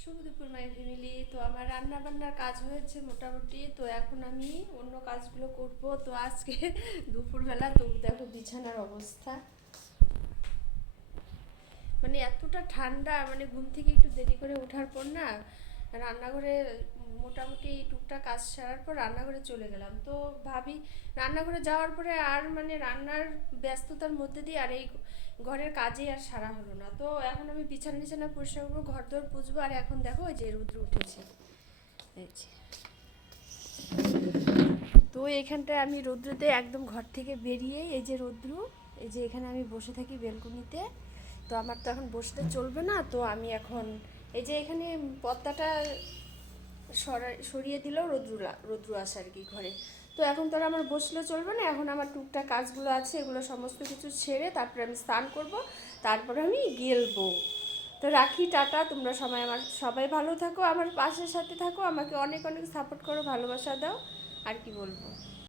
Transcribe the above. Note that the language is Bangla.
শুভ দুপুর মাই ফ্যামিলি। তো আমার রান্না বান্নার কাজ হয়েছে মোটামুটি। তো এখন আমি অন্য কাজগুলো করব। তো আজকে দুপুরবেলা তো দেখো বিছানার অবস্থা, মানে এতটা ঠান্ডা, মানে ঘুম থেকে একটু দেরি করে ওঠার পর না রান্নাঘরে মোটামুটি টুকটাক কাজ সারার পর রান্নাঘরে চলে গেলাম। তো ভাবি রান্নাঘরে যাওয়ার পরে আর মানে রান্নার ব্যস্ততার মধ্যে দিয়ে আর এই ঘরের কাজেই আর সারা হলো না। তো এখন আমি বিছানা টিছানা পরিষ্কার করবো, ঘর দর পুছবো। আর এখন দেখো ওই যে রৌদ্র উঠেছে, এই যে। তো এখানটায় আমি রৌদ্রতে একদম ঘর থেকে বেরিয়ে এই যে রৌদ্র, এই যে এখানে আমি বসে থাকি বেলকনিতে। তো আমার তো এখন বসলে চলবে না, তো আমি এখন এই যে এখানে পর্দাটা সরিয়ে দিলেও রৌদ্র আসে আর কি ঘরে। তো এখন তো আর আমার বসলে চলবে না, এখন আমার টুকটাক কাজগুলো আছে, এগুলো সমস্ত কিছু ছেড়ে তারপরে আমি স্নান করব, তারপরে আমি গেলবো। তো রাখি, টাটা। তোমরা সবাই ভালো থাকো, আমার পাশের সাথে থাকো, আমাকে অনেক অনেক সাপোর্ট করো, ভালোবাসা দাও। আর কি বলবো।